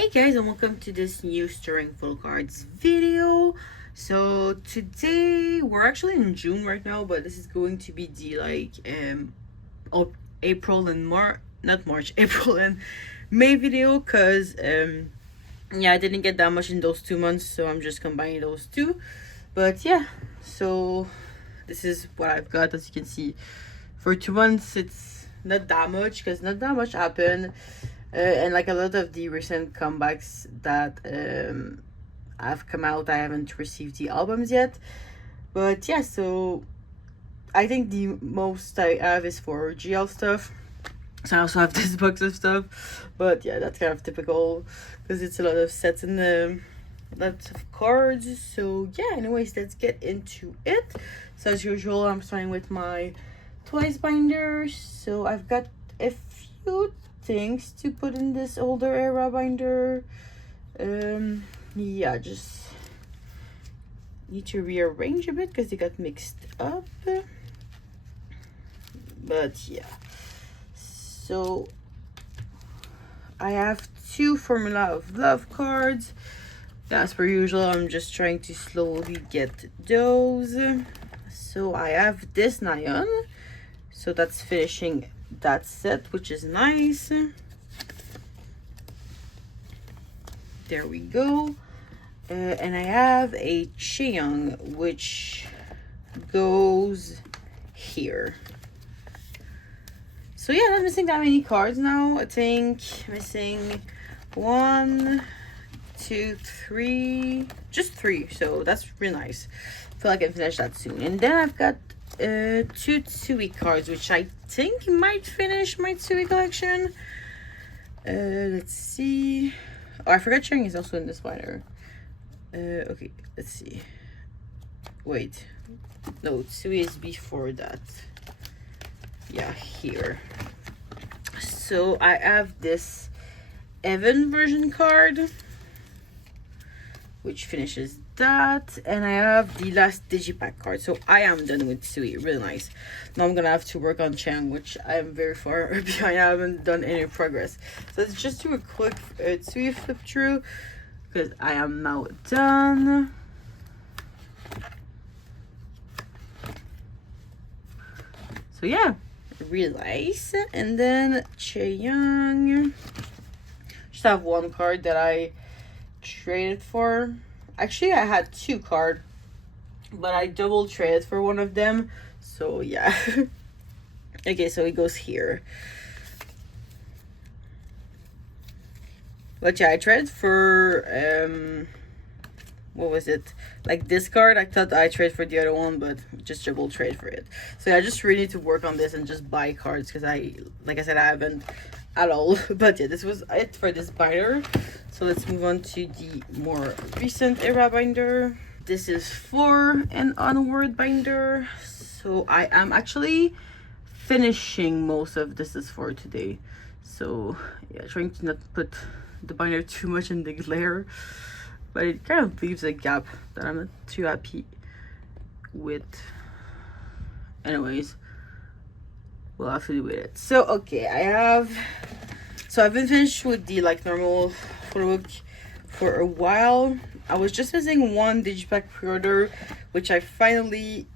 Hey guys, and welcome to this new Stirring Photocards video. So today we're actually in June right now, but this is going to be the April and not March, April and May video, because yeah, I didn't get that much in those 2 months, so I'm just combining those two. But yeah, so this is what I've got. As you can see, for 2 months it's not that much because not that much happened. And like a lot of the recent comebacks that have come out, I haven't received the albums yet. But yeah, so I think the most I have is for GL stuff. So I also have this box of stuff. But yeah, that's kind of typical because it's a lot of sets and lots of cards. So yeah, anyways, let's get into it. So as usual, I'm starting with my Twice binders. So I've got a few things to put in this older era binder. Yeah, just need to rearrange a bit because they got mixed up. But yeah, so I have 2 Formula of Love cards. As per usual, I'm just trying to slowly get those. So I have this Nyan, so that's finishing that set, which is nice. There we go. And I have a Cheong, which goes here. So yeah, not missing that many cards now. I think missing 1, 2, 3, just 3. So that's really nice. I feel like I can finish that soon. And then I've got 2 Tsui cards, which I think might finish my Tsui collection. Let's see. Oh, I forgot Sharing is also in this binder. Okay, let's see. Wait, no, Tsui is before that. Yeah, here. So I have this Evan version card, which finishes that, and I have the last digipack card. So I am done with Tsui. Really nice. Now I'm gonna have to work on Chang, which I am very far behind. I haven't done any progress. So let's just do a quick Tsui flip through because I am now done. So yeah, really nice. And then Chaeyoung. Just have 1 card that I traded for. Actually, I had 2 cards, but I double traded for one of them. So yeah. Okay, so it goes here. But yeah, I traded for what was it? Like this card. I thought I traded for the other one, but just double trade for it. So yeah, I just really need to work on this and just buy cards because like I said, I haven't at all. But yeah, this was it for this binder. So let's move on to the more recent era binder. This is for an onward binder. So I am actually finishing most of this is for today. So yeah, trying to not put the binder too much in the glare, but it kind of leaves a gap that I'm not too happy with. Anyways, we'll have to do with it. So okay, I've been finished with the like normal photo book for a while. I was just missing 1 digipack pre-order, which I finally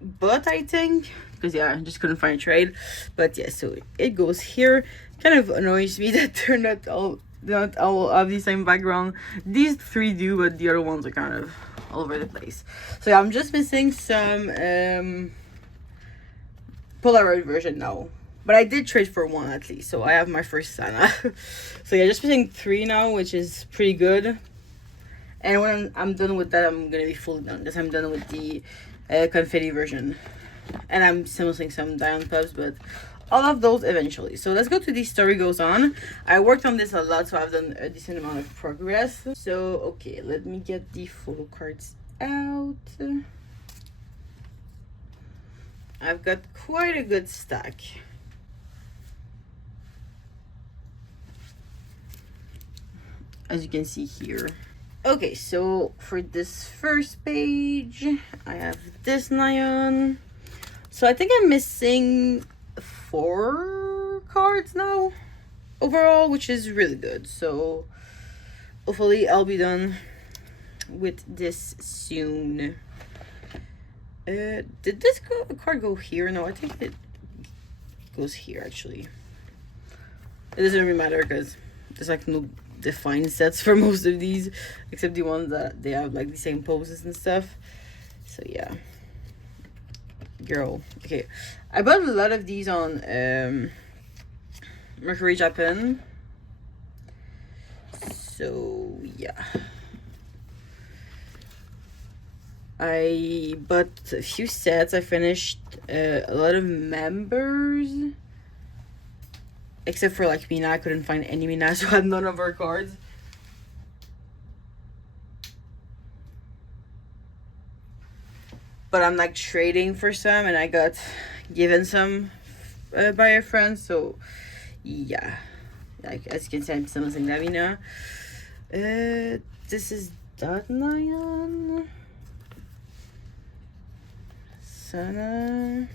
bought, I think, because yeah, I just couldn't find a trade. But yeah, so it goes here. Kind of annoys me that they're not all have the same background. These 3 do, but the other ones are kind of all over the place. So yeah, I'm just missing some Polaroid version now. But I did trade for 1 at least, so I have my first Sana. So yeah, just missing 3 now, which is pretty good. And when I'm done with that, I'm gonna be fully done because I'm done with the confetti version. And I'm still missing some Diamond Puffs, but I'll have those eventually. So let's go to the Story Goes On. I worked on this a lot, so I've done a decent amount of progress. So okay, let me get the photo cards out. I've got quite a good stack. As you can see here. Okay, so for this first page, I have this Nyan. So I think I'm missing 4 cards now overall, which is really good. So hopefully I'll be done with this soon. Did this card go here? No, I think it goes here actually. It doesn't really matter because there's like no defined sets for most of these, except the ones that they have like the same poses and stuff. So yeah, girl. Okay, I bought a lot of these on Mercury Japan. So yeah, I bought a few sets. I finished a lot of members, except for like Mina. I couldn't find any Mina, so I had none of her cards. But I'm like trading for some, and I got given some by a friend. So yeah, like as you can see, I'm still missing that Mina. This is Datnayan. Sana.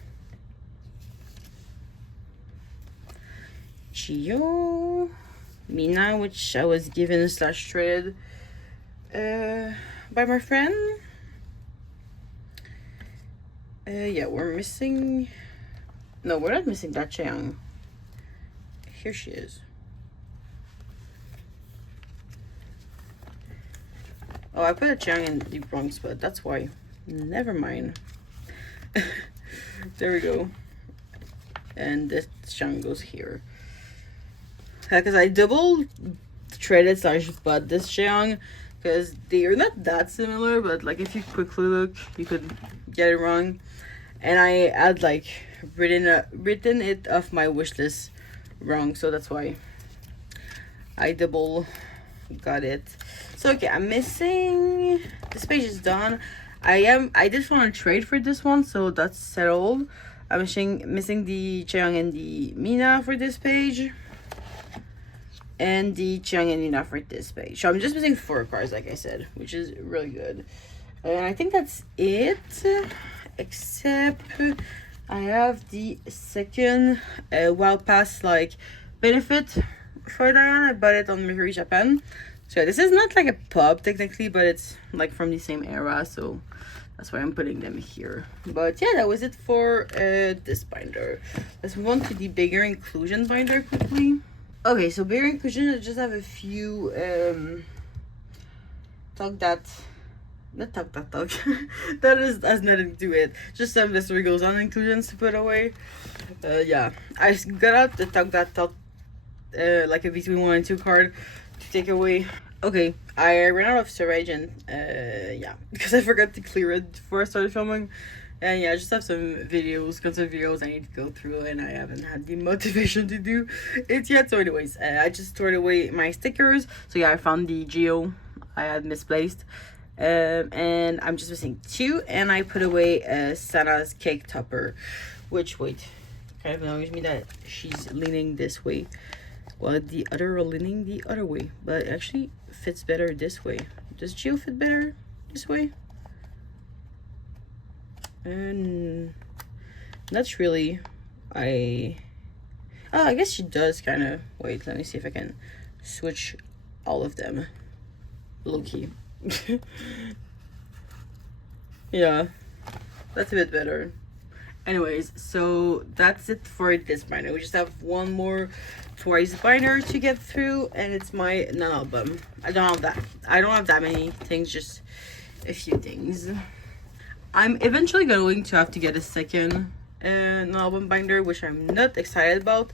Chio. Mina, which I was given / traded by my friend. Yeah, we're missing. No, we're not missing that Chang. Here she is. Oh, I put a Chang in the wrong spot. That's why. Never mind. There we go. And this Chang goes here. Because I double traded / bought this Chang. Because they are not that similar, but like if you quickly look, you could get it wrong. And I had like written it off my wish list wrong, so that's why I double got it. So okay, I'm missing. This page is done. I just want to trade for this one, so that's settled. I'm missing the Cheong and the Mina for this page, and the Cheong and Mina for this page. So I'm just missing 4 cards, like I said, which is really good. And I think that's it. Except I have the second Wild Pass like benefit for that one. I bought it on Mercury Japan. So this is not like a pop technically, but it's like from the same era, so that's why I'm putting them here. But yeah, that was it for this binder. Let's move on to the bigger inclusion binder quickly. Okay, so bigger inclusion, I just have a few that has nothing to do with it. Just some mystery goes on inclusions to put away. Yeah, I got out the like a between 1 and 2 card to take away. Okay, I ran out of storage, and yeah, because I forgot to clear it before I started filming. And yeah, I just have some content videos I need to go through, and I haven't had the motivation to do it yet. So anyways, I just stored away my stickers. So yeah, I found the Geo I had misplaced. And I'm just missing 2, and I put away Sana's cake topper, which, wait, kind of annoys me that she's leaning this way while the other are leaning the other way, but it actually fits better this way. Does Geo fit better this way? And that's really, I guess she does kind of. Wait, let me see if I can switch all of them. Low key. Yeah, that's a bit better. Anyways, so that's it for this binder. We just have one more twice binder to get through, and it's my non-album. I don't have that many things, just a few things. I'm eventually going to have to get a second non-album binder, which I'm not excited about.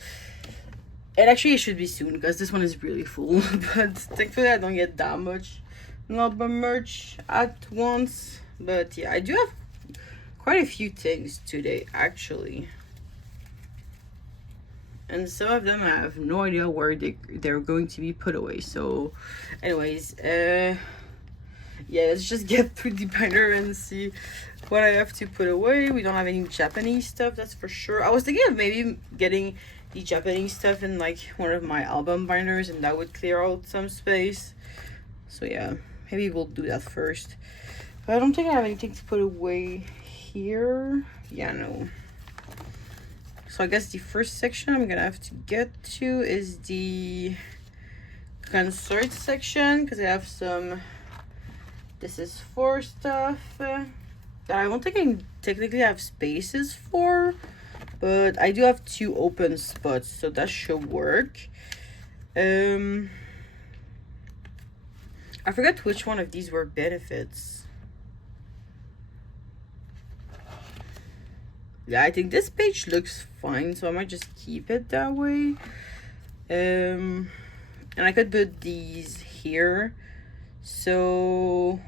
And actually it should be soon, because this one is really full. But thankfully I don't get that much album merch at once. But yeah, I do have quite a few things today actually, and some of them I have no idea where they're going to be put away. So anyways, yeah, let's just get through the binder and see what I have to put away. We don't have any Japanese stuff, that's for sure. I was thinking of maybe getting the Japanese stuff in like one of my album binders, and that would clear out some space. So yeah, maybe we'll do that first. But I don't think I have anything to put away here. Yeah, no. So I guess the first section I'm gonna have to get to is the concert section because I have some. This is for stuff that I don't think I technically have spaces for, but I do have 2 open spots, so that should work. I forgot which one of these were benefits. Yeah, I think this page looks fine, so I might just keep it that way. And I could put these here. So,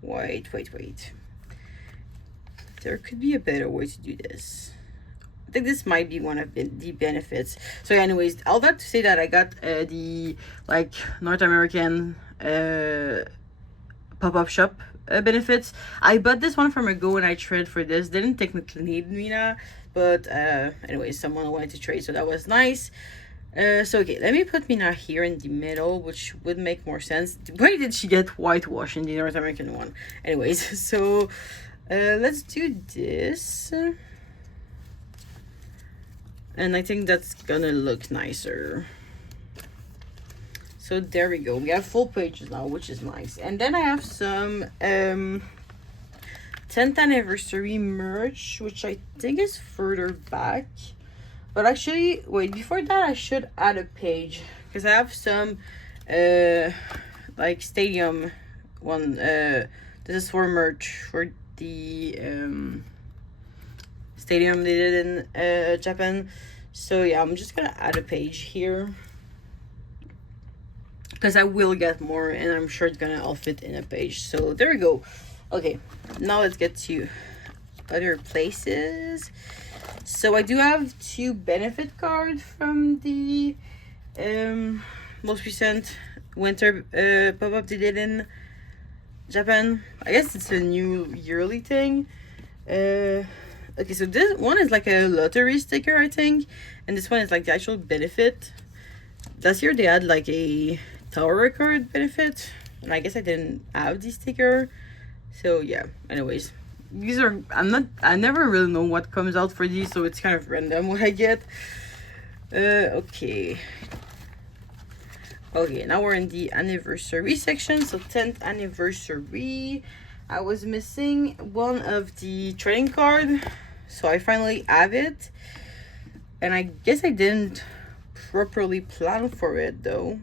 wait. There could be a better way to do this. I think this might be one of the benefits. So yeah, anyways, all that to say that I got the like North American pop-up shop benefits. I bought this one from a go and I traded for this. Didn't technically need Mina, but anyways, someone wanted to trade, so that was nice. So okay, let me put Mina here in the middle, which would make more sense. Why did she get whitewash in the North American one? Anyways, so let's do this. And I think that's gonna look nicer. So there we go. We have full pages now, which is nice. And then I have some 10th anniversary merch, which I think is further back. But actually, wait, before that I should add a page. Because I have some like stadium one. This is for merch for the stadium they did in Japan. So yeah, I'm just gonna add a page here because I will get more and I'm sure it's gonna all fit in a page. So there we go. Okay, now let's get to other places. So I do have 2 benefit cards from the most recent winter pop-up they did in Japan. I guess it's a new yearly thing. Okay, so this one is like a lottery sticker, I think, and this one is like the actual benefit. Last year they had like a tower record benefit, and I guess I didn't have the sticker. So yeah, anyways, these are I never really know what comes out for these, so it's kind of random what I get. Okay, now we're in the anniversary section. So 10th anniversary, I was missing one of the trading card, so I finally have it, and I guess I didn't properly plan for it though.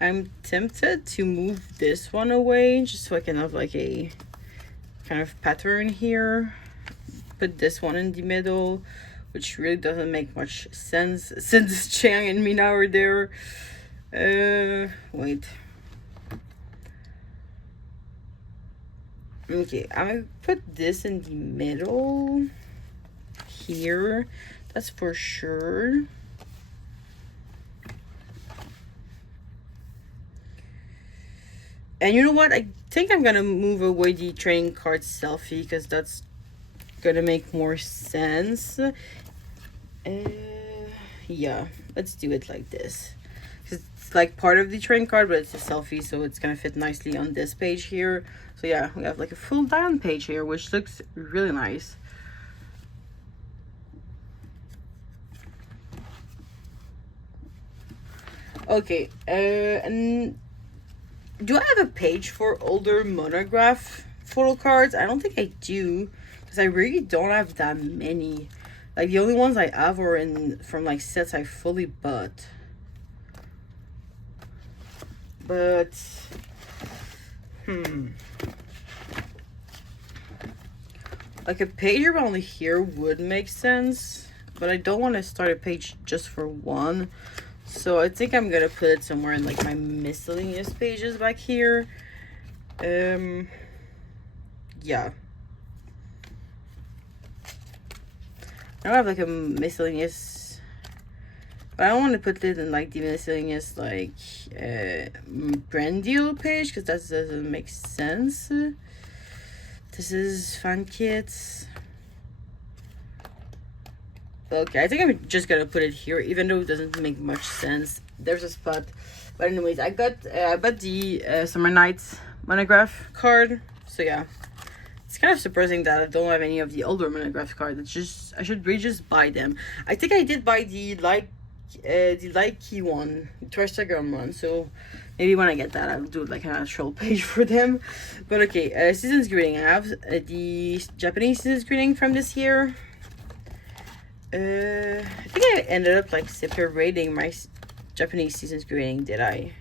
I'm tempted to move this one away just so I can have like a kind of pattern here. Put this one in the middle, which really doesn't make much sense since Chang and Mina are there. Wait. Okay, I'm gonna put this in the middle here. That's for sure. And you know what? I think I'm gonna move away the trading card selfie because that's gonna make more sense. Yeah, let's do it like this. It's like part of the trading card, but it's a selfie, so it's gonna fit nicely on this page here. So yeah, we have like a full down page here, which looks really nice. Okay, and do I have a page for older monograph photo cards? I don't think I do, because I really don't have that many. Like the only ones I have are from like sets I fully bought. But like a page around here would make sense, but I don't want to start a page just for one. So I think I'm gonna put it somewhere in like my miscellaneous pages back here. Yeah. I have like a miscellaneous, but I don't want to put it in like the miscellaneous like brand deal page because that doesn't make sense. This is fan kits. Okay, I think I'm just gonna put it here, even though it doesn't make much sense. There's a spot, but anyways, I bought the Summer Nights monograph card. So yeah, it's kind of surprising that I don't have any of the older monograph cards. It's just, I should really just buy them. I think I did buy the light key one, the Instagram one, so maybe when I get that I'll do like an actual page for them. But okay, seasons greeting. I have the Japanese seasons greeting from this year. I think I ended up like separating my Japanese seasons greeting, did I?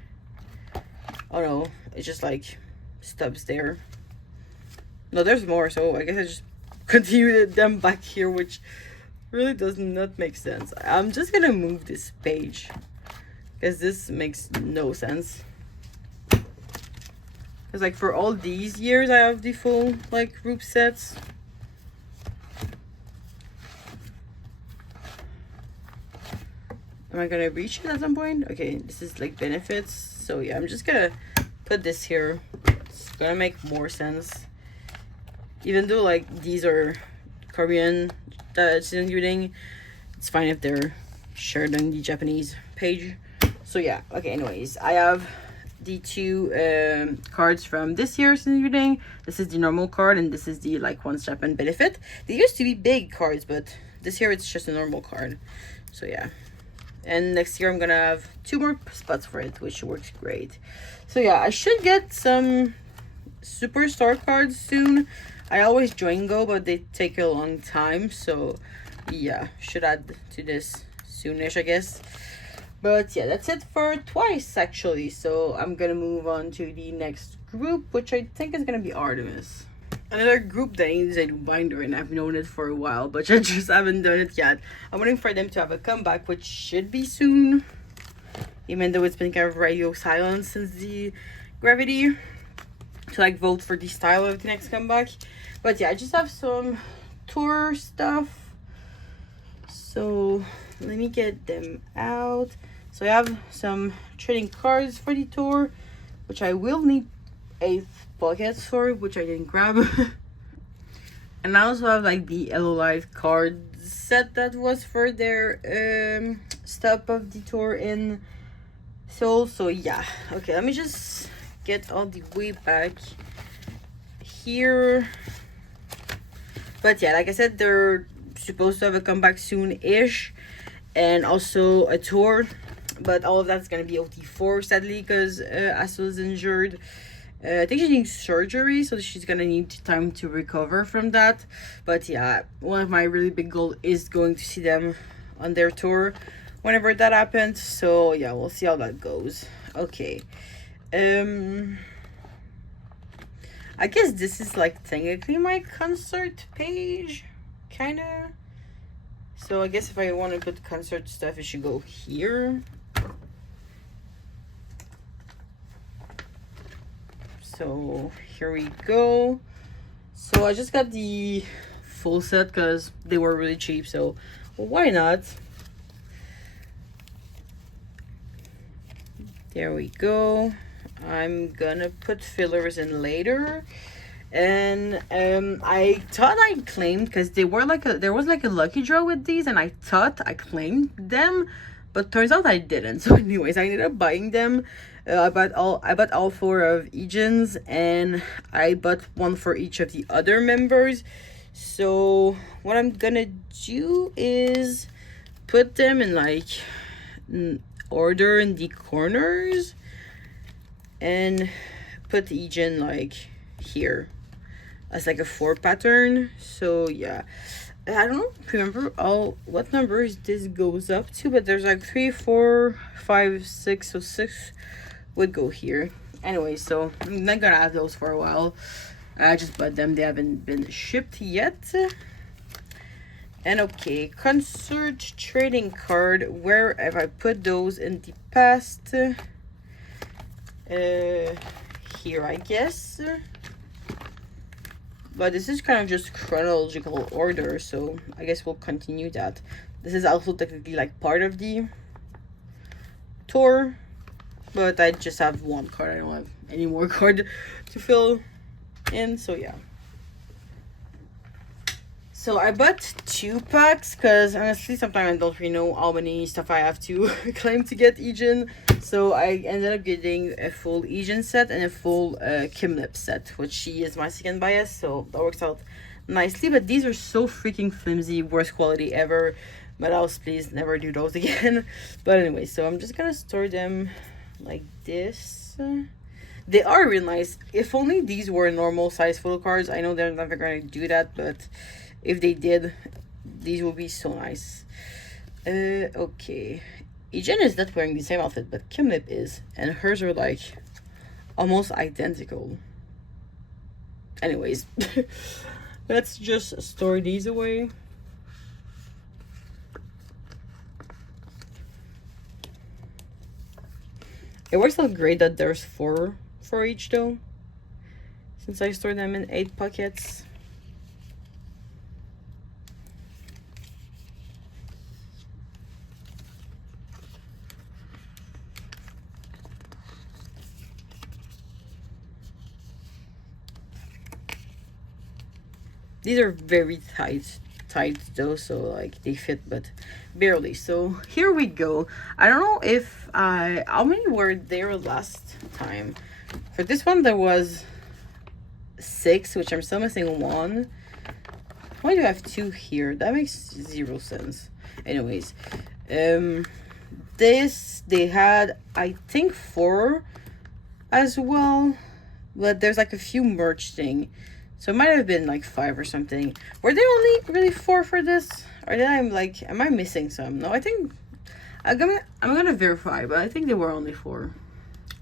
Oh no, it's just like stubs there. No, there's more, so I guess I just continued them back here, which really does not make sense. I'm just gonna move this page because this makes no sense. Because like for all these years I have the full like group sets. Am I gonna reach it at some point? Okay, this is like benefits. So yeah, I'm just gonna put this here. It's gonna make more sense. Even though like these are Korean season greeting, it's fine if they're shared on the Japanese page. So yeah, okay, anyways, I have the two cards from this year's season greeting. This is the normal card and this is the like Once Japan benefit. They used to be big cards, but this year it's just a normal card. So yeah. And next year I'm gonna have 2 more spots for it, which works great. So yeah, I should get some superstar cards soon. I always join Go, but they take a long time. So yeah, should add to this soonish, I guess. But yeah, that's it for twice actually. So I'm gonna move on to the next group, which I think is gonna be Artms. Another group that needs a new binder, and I've known it for a while, but I just haven't done it yet. I'm waiting for them to have a comeback, which should be soon. Even though it's been kind of radio silent since the Gravity. To like vote for the style of the next comeback. But yeah, I just have some tour stuff. So let me get them out. So I have some trading cards for the tour, which I will need 8 pockets for, which I didn't grab. And I also have like the Hello Live card set that was for their stop of the tour in Seoul. So yeah, okay, let me just get all the way back here. But yeah, like I said, they're supposed to have a comeback soon-ish, and also a tour, but all of that's gonna be OT4 sadly, because Aso is injured. I think she's needing surgery, so she's gonna need time to recover from that. But yeah, one of my really big goals is going to see them on their tour whenever that happens. So yeah, we'll see how that goes. Okay. I guess this is like technically my concert page, kinda. So I guess if I want to put concert stuff, it should go here. So here we go. So I just got the full set because they were really cheap, so why not? There we go. I'm gonna put fillers in later. And I thought I claimed, because they were like there was like a lucky draw with these, and I thought I claimed them, but turns out I didn't. So anyways, I ended up buying them. I bought all 4 of Ejin's, and I bought 1 for each of the other members. So what I'm gonna do is put them in like order in the corners, and put Ejin like here as like a 4 pattern. So yeah, I don't remember what numbers this goes up to, but there's like 3, 4, 5, 6. So 6 would go here. Anyway, so I'm not gonna have those for a while. I just bought them. They haven't been shipped yet. And okay, concert trading card. Where have I put those in the past? Here, I guess. But this is kind of just chronological order, so I guess we'll continue that. This is also technically like part of the tour, but I just have 1 card. I don't have any more card to fill in, so yeah. So I bought 2 packs because honestly sometimes I don't really know how many stuff I have to claim to get Ijin. So I ended up getting a full Ijin set and a full Kim Lip set, which she is my second bias, so that works out nicely. But these are so freaking flimsy, worst quality ever. But else please never do those again. But anyway, so I'm just gonna store them like this. They are real nice. If only these were normal size photo cards. I know they're never gonna do that, but if they did, these would be so nice. Okay. Ijin is not wearing the same outfit, but Kim Lip is. And hers are like almost identical. Anyways, let's just store these away. It works out great that there's 4 for each though, since I store them in 8 pockets. These are very tight though, so like they fit but barely. So here we go. I don't know if how many were there last time. For this one there was 6, which I'm still missing 1. Why do I have 2 here? That makes 0 sense. Anyways, this they had I think 4 as well, but there's like a few merch thing. So it might have been like 5 or something. Were there only really 4 for this? Or did I like, am I missing some? No, I think, I'm gonna verify, but I think there were only 4.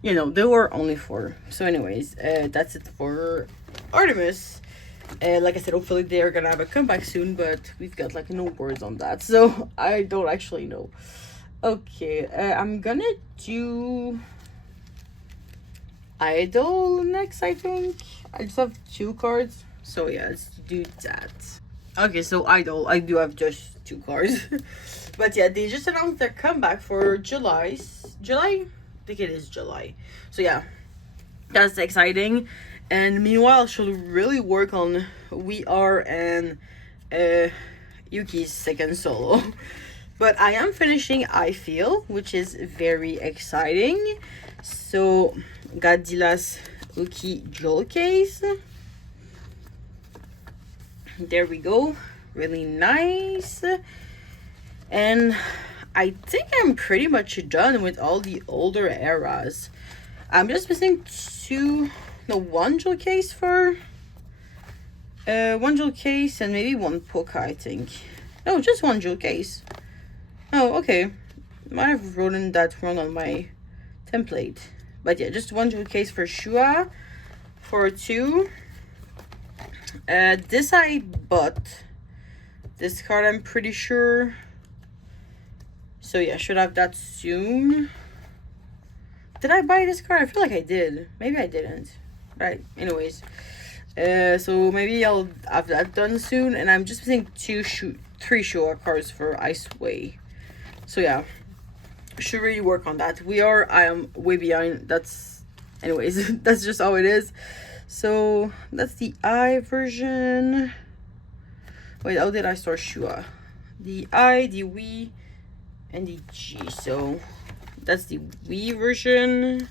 You know, there were only 4. So anyways, that's it for Artms. Like I said, hopefully they're gonna have a comeback soon, but we've got like no words on that. So I don't actually know. Okay, I'm gonna do I-dle next, I think. I just have 2 cards, so yeah, let's do that. Okay, so I-dle, I do have just 2 cards. But yeah, they just announced their comeback for July? I think it is July. So yeah, that's exciting. And meanwhile, she'll really work on We Are and Yuki's second solo. But I am finishing I Feel, which is very exciting. So got Dila's Uki jewel case. There we go, really nice. And I think I'm pretty much done with all the older eras. I'm just missing 1 jewel case for 1 jewel case and maybe 1 poker, I think. No, just 1 jewel case. Oh, okay, might have written that wrong on my template. But yeah, just 1 jewel case for Shua, for 2. This I bought. This card I'm pretty sure. So yeah, should have that soon. Did I buy this card? I feel like I did. Maybe I didn't. Right, anyways. So maybe I'll have that done soon. And I'm just missing 3 Shua cards for Ice Way. So yeah, should really work on that. I am way behind. That's anyways. That's just how it is. So that's the I version. Wait, how did I store Shua? The I, the We, and the G. So that's the We version.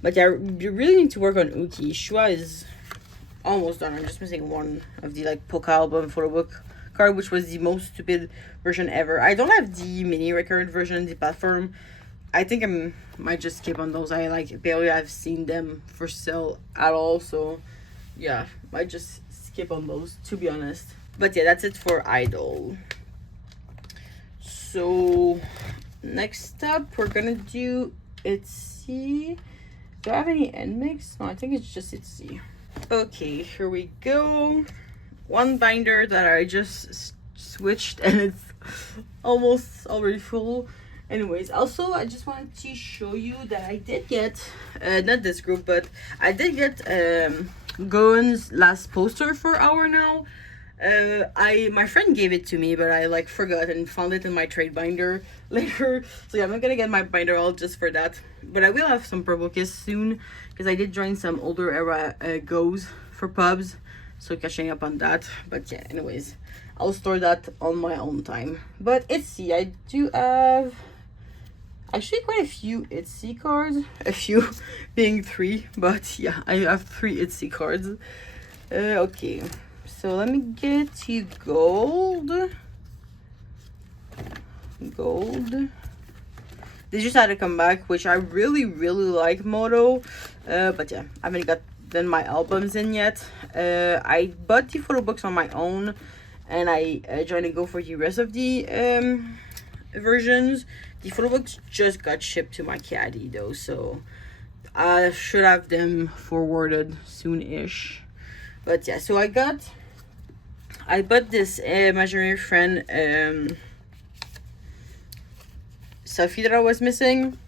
But yeah, you really need to work on Uki. Shua is almost done. I'm just missing 1 of the like Poke album photo book card, which was the most stupid version ever. I don't have the mini record version, the platform. I think I might just skip on those. I like barely have seen them for sale at all, so yeah, might just skip on those, to be honest. But yeah, that's it for I-dle. So next up we're gonna do Itzy. Do I have any end mix? No, I think it's just Itzy. Okay, here we go. 1 binder that I just switched and it's almost already full. Anyways, also I just wanted to show you that I did get not this group, but I did get Goen's last poster for Our Now. My friend gave it to me, but I like forgot and found it in my trade binder later. So yeah, I'm not gonna get my binder all just for that, but I will have some Purple Kiss soon because I did join some older era goes for pubs. so catching up on that. But yeah, anyways, I'll store that on my own time. But Itzy, I do have actually quite a few Itzy cards. A few being 3, but yeah, I have 3 Itzy cards. Okay, so let me get you gold. They just had to come back, which I really like Moto. But yeah, I haven't gotten my albums in yet. I bought the photo books on my own, and I trying to go for the rest of the versions. The photo books just got shipped to my caddy though, so I should have them forwarded soon-ish. But yeah, so I bought this imaginary friend selfie that I was missing.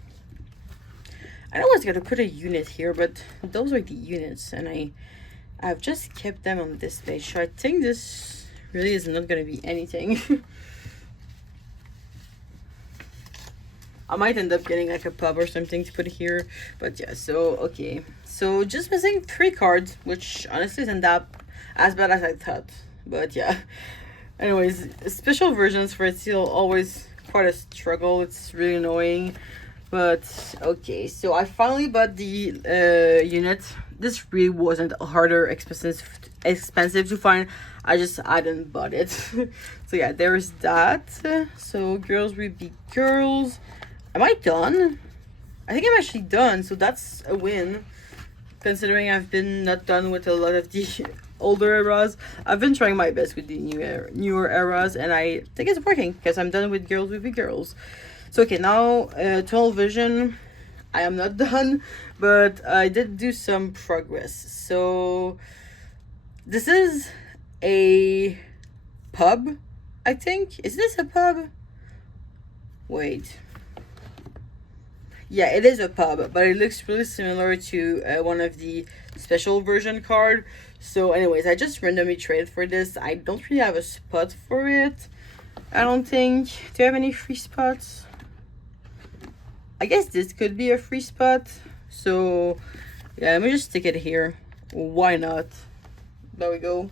I know I was gonna put a unit here, but those are the units, and I've just kept them on this page, so I think this really is not gonna be anything. I might end up getting like a pub or something to put here, but yeah, so okay, so just missing 3 cards, which honestly isn't that as bad as I thought. But yeah, anyways, special versions for Itzy always quite a struggle. It's really annoying, but okay, so I finally bought the unit. This really wasn't harder expensive to find. I didn't bought it. So yeah, there's that. So girls will be girls. Am I done? I think I'm actually done, so that's a win, considering I've been not done with a lot of the older eras. I've been trying my best with the newer eras, and I think it's working because I'm done with girls will be girls. So okay, now 12 vision. I am not done, but I did do some progress. So this is a pub, I think. Is this a pub? Wait. Yeah, it is a pub, but it looks really similar to one of the special version card. So anyways, I just randomly traded for this. I don't really have a spot for it, I don't think. Do you have any free spots? I guess this could be a free spot. So yeah, let me just stick it here. Why not? There we go.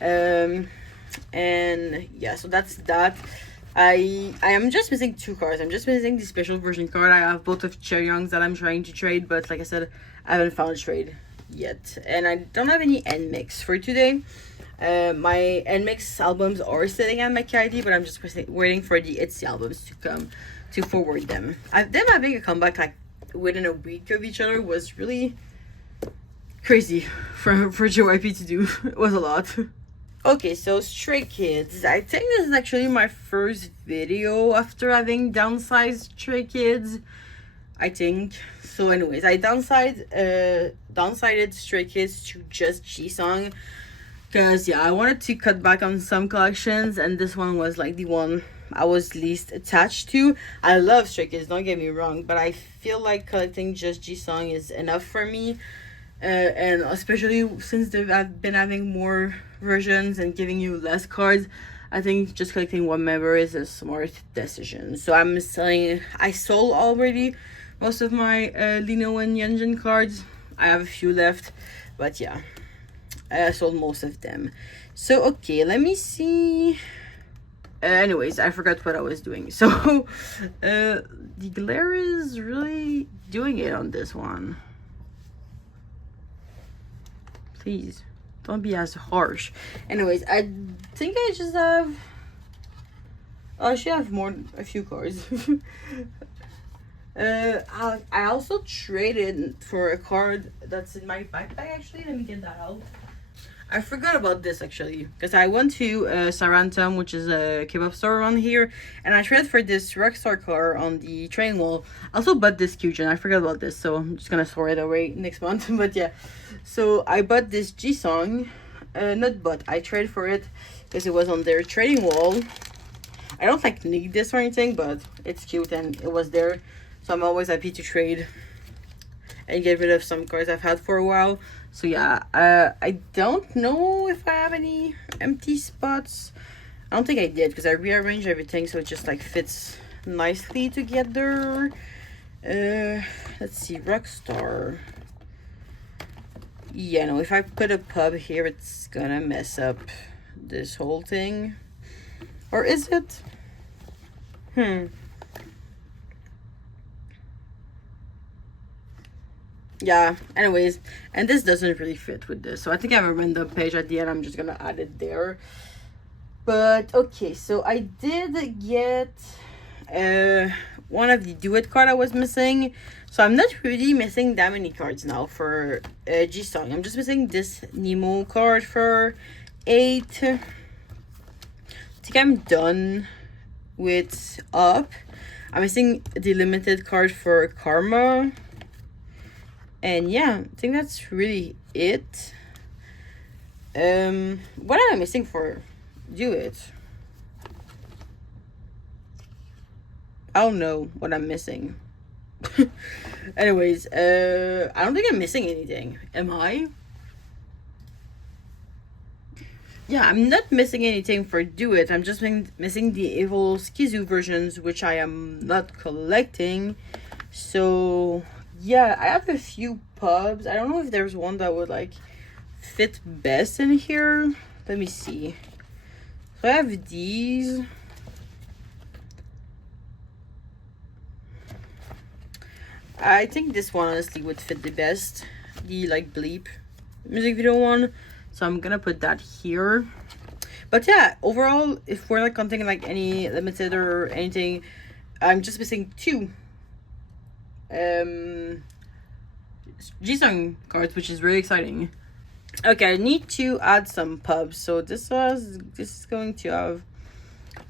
And yeah, so that's that. I am just missing 2 cards. I'm just missing the special version card. I have both of Youngs that I'm trying to trade, but like I said, I haven't found a trade yet. And I don't have any NMix for today. My NMix albums are sitting at my caddy, but I'm just waiting for the Itzy albums to come to forward them. Them having a comeback like within a week of each other was really crazy for JYP to do. It was a lot. Okay, so Stray Kids. I think this is actually my first video after having downsized Stray Kids, I think. So anyways, I downsized Stray Kids to just Jisung, because yeah, I wanted to cut back on some collections, and this one was like the one I was least attached to. I love Stray Kids, don't get me wrong, but I feel like collecting just Jisung is enough for me. And especially since I've been having more versions and giving you less cards, I think just collecting one member is a smart decision. So I sold already most of my Lino and Yunjin cards. I have a few left, but yeah, I sold most of them. So okay, let me see. Anyways, I forgot what I was doing. So the glare is really doing it on this one. Please don't be as harsh. Anyways, I think I just have I should have a few cards. I also traded for a card that's in my backpack. Actually, let me get that out. I forgot about this actually, because I went to Sarantam, which is a Kpop store around here, and I traded for this Rockstar car on the train wall. I also bought this Kyujin. I forgot about this, so I'm just gonna store it away next month. But yeah, so I bought this Jisung. I traded for it because it was on their trading wall. I don't like need this or anything, but it's cute and it was there, so I'm always happy to trade and get rid of some cards I've had for a while. So yeah, I don't know if I have any empty spots. I don't think I did, because I rearranged everything so it just like fits nicely together. Let's see, Rockstar. Yeah, no, if I put a pub here, it's gonna mess up this whole thing. Or is it? Yeah, anyways, and this doesn't really fit with this, so I think I have a random page at the end. I'm just gonna add it there. But okay, so I did get one of the duet card I was missing, so I'm not really missing that many cards now for G-Song. I'm just missing this Nemo card for 8. I think I'm done with Up. I'm missing the limited card for Karma. And yeah, I think that's really it. What am I missing for Do It? I don't know what I'm missing. Anyways, I don't think I'm missing anything. Am I? Yeah, I'm not missing anything for Do It. I'm just missing the Evil Skizu versions, which I am not collecting. So yeah, I have a few pubs. I don't know if there's one that would like fit best in here. Let me see. So I have these. I think this one honestly would fit the best. The like bleep music video one. So I'm gonna put that here. But yeah, overall, if we're like counting like any limited or anything, I'm just missing 2 G-Song cards, which is really exciting. Okay, I need to add some pubs. So this is going to have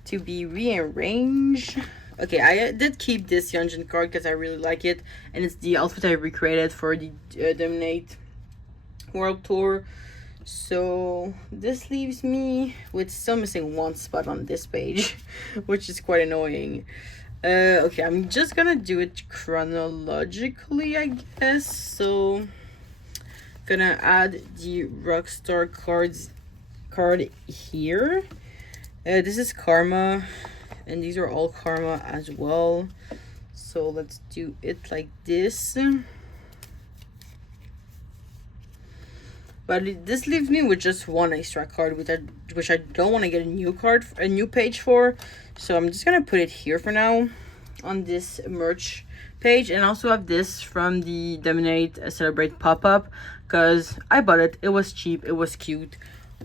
to be rearranged. Okay, I did keep this Yunjin card because I really like it, and it's the outfit I recreated for the Dominate World Tour. So this leaves me with still missing 1 spot on this page, which is quite annoying. Okay, I'm just gonna do it chronologically, I guess. So gonna add the Rockstar card here. This is Karma, and these are all Karma as well. So let's do it like this. But this leaves me with just 1 extra card, which I don't want to get a new page for. So I'm just gonna put it here for now on this merch page, and also have this from the Dominate Celebrate pop-up because I bought it. It was cheap. It was cute.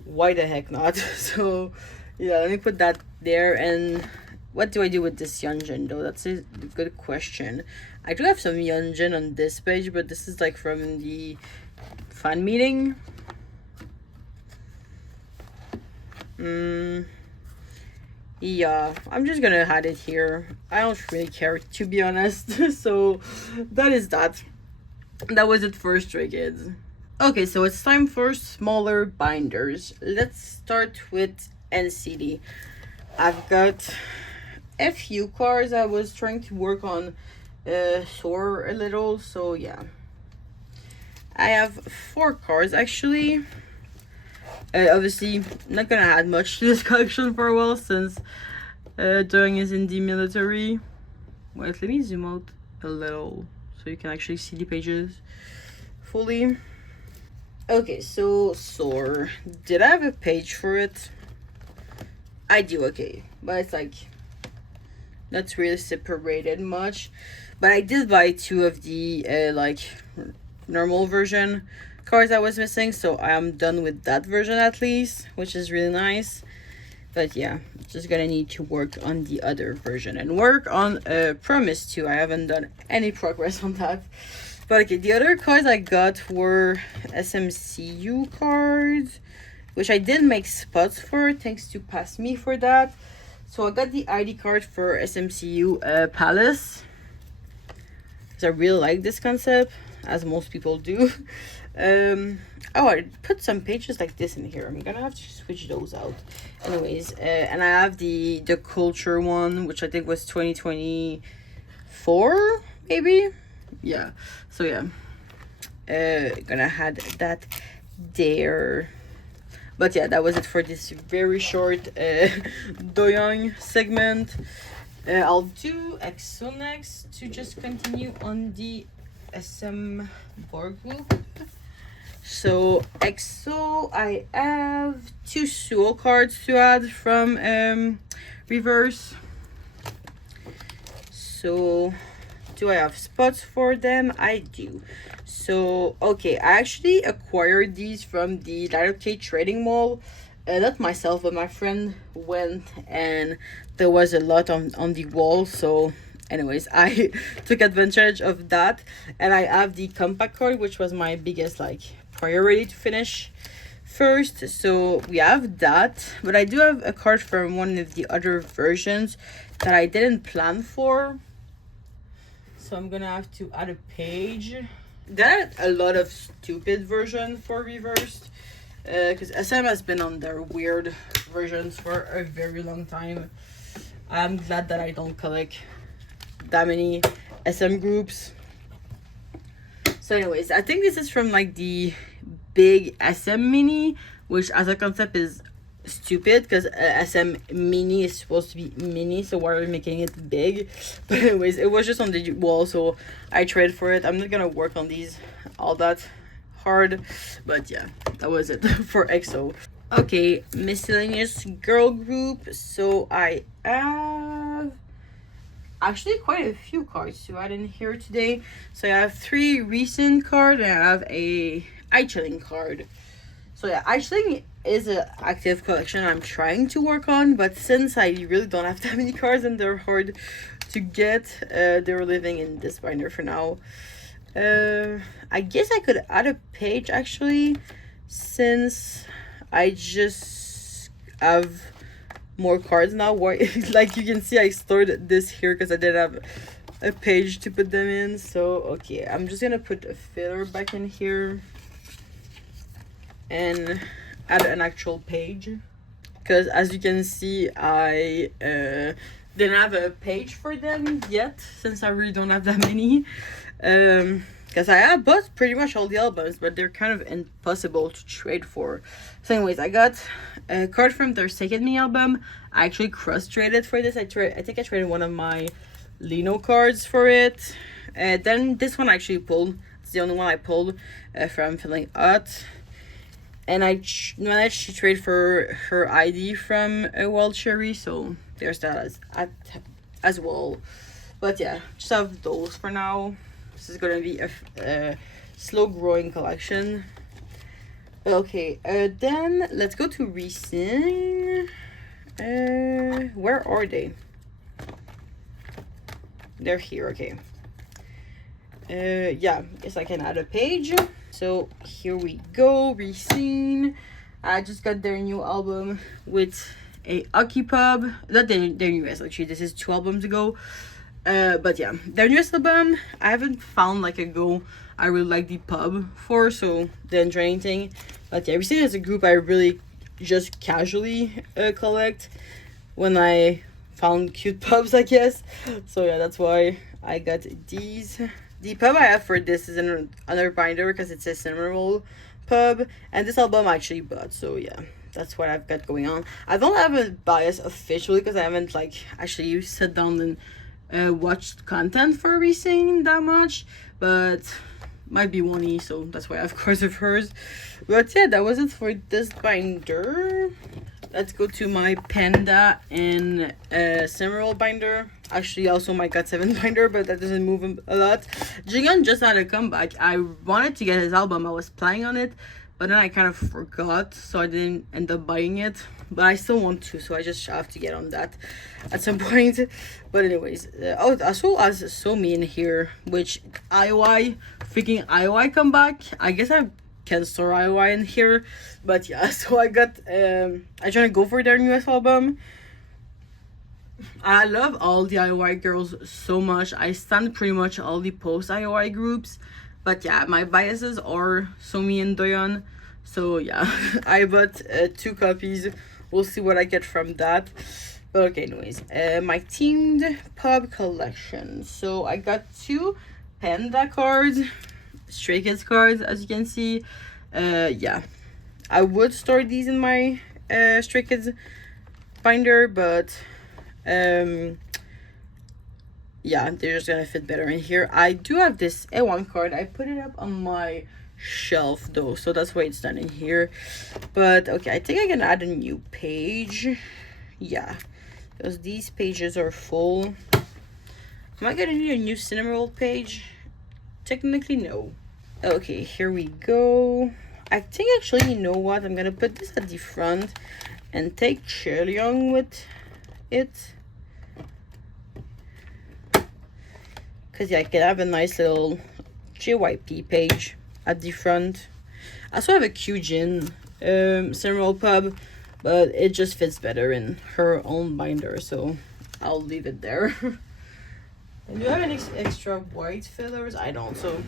Why the heck not? So yeah, let me put that there. And what do I do with this Yunjin though? That's a good question. I do have some Yunjin on this page, but this is like from the fan meeting. Yeah, I'm just gonna add it here. I don't really care, to be honest. So that is that. That was it for Stray Kids. Okay, so it's time for smaller binders. Let's start with NCD. I've got a few cards. I was trying to work on Soar a little, so yeah. I have 4 cards actually. Obviously, not gonna add much to this collection for a while since Doing is in the military. Wait, let me zoom out a little so you can actually see the pages fully. Okay, so Soar. Did I have a page for it? I do, okay. But it's like not really separated much. But I did buy 2 of the like normal version cards I was missing, so I am done with that version at least, which is really nice. But yeah, just gonna need to work on the other version and work on Promise too. I haven't done any progress on that. But okay, the other cards I got were SMCU cards, which I did make spots for, thanks to Pass Me for that. So I got the ID card for SMCU Palace, because I really like this concept, as most people do. Oh, I put some pages like this in here. I'm gonna have to switch those out. Anyways, and I have the culture one, which I think was 2024, maybe. Yeah. So yeah, gonna add that there. But yeah, that was it for this very short Doyoung segment. I'll do EXO next to just continue on the SM bar group. So EXO, I have 2 Suo cards to add from Reverse. So do I have spots for them? I do. So okay, I actually acquired these from the Direct K trading mall. Not myself, but my friend went and there was a lot on the wall. So anyways, I took advantage of that, and I have the compact card, which was my biggest like priority to finish first. So we have that, but I do have a card from one of the other versions that I didn't plan for, so I'm gonna have to add a page. There are a lot of stupid versions for Reversed, because SM has been on their weird versions for a very long time. I'm glad that I don't collect that many SM groups. So anyways, I think this is from like the big SM mini, which as a concept is stupid because SM mini is supposed to be mini, so why are we making it big? But anyways, it was just on the wall, so I traded for it. I'm not gonna work on these all that hard, but yeah, that was it for EXO. Okay, miscellaneous girl group. So I have actually quite a few cards to add in here today. So I have 3 recent cards and I have a I-dle card. So yeah, I-dle is an active collection I'm trying to work on, but since I really don't have that many cards and they're hard to get, they're living in this binder for now. I guess I could add a page actually, since I just have more cards now. Why? Like you can see, I stored this here because I didn't have a page to put them in. So okay, I'm just gonna put a filler back in here and add an actual page, because as you can see, I didn't have a page for them yet, since I really don't have that many. Because I have bought pretty much all the albums, but they're kind of impossible to trade for. So anyways, I got a card from their second mini album. I actually cross traded for this. I think I traded one of my Lino cards for it. Then this one I actually pulled. It's the only one I pulled from Feeling Hot. And I managed to trade for her ID from Wild Cherry, so there's that as well. But yeah, just have those for now. This is gonna be a slow growing collection. Okay, then let's go to recent. Where are they? They're here. Okay. Yeah, guess I can add a page. So here we go. Recent. I just got their new album with a Kpop. Not their newest actually. This is 2 albums ago. But yeah, their newest album, I haven't found like a go I really like the pub for, so didn't try anything. But yeah, Recent as a group I really just casually collect when I found cute pubs, I guess. So yeah, that's why I got these. The pub I have for this is in another binder because it's a Cinnamon pub, and this album I actually bought. So yeah, that's what I've got going on. I don't have a bias officially because I haven't like actually sat down and watched content for Recent that much, but might be one so that's why I have cards of hers. But yeah, that was it for this binder. Let's go to my Panda and Cinnamon binder. Actually, also my Got 7 binder, but that doesn't move a lot. Jigun just had a comeback. I wanted to get his album. I was planning on it, but then I kind of forgot, so I didn't end up buying it. But I still want to, so I just have to get on that at some point. But anyways, oh, also as Somi in here, which IOI, freaking IOI comeback. I guess I can store IOI in here, but yeah. So I got I trying to go for their newest album. I love all the IOI girls so much. I stand pretty much all the post IOI groups. But yeah, my biases are Somi and Doyeon. So yeah, I bought 2 copies. We'll see what I get from that. But okay, anyways, my themed pub collection. So I got 2 Panda cards, Stray Kids cards, as you can see. Yeah, I would store these in my Stray Kids binder, but yeah, they're just gonna fit better in here. I do have this A1 card. I put it up on my shelf though, so that's why it's done in here. But okay, I think I can add a new page. Yeah, because these pages are full. Am I gonna need a new cinema roll page? Technically, no. Okay, here we go. I think actually, you know what? I'm gonna put this at the front and take Cheryong with it. Because yeah, I can have a nice little JYP page at the front. I also have a Kyujin Cinema Pub, but it just fits better in her own binder, so I'll leave it there. And do you have any extra white fillers? I don't, so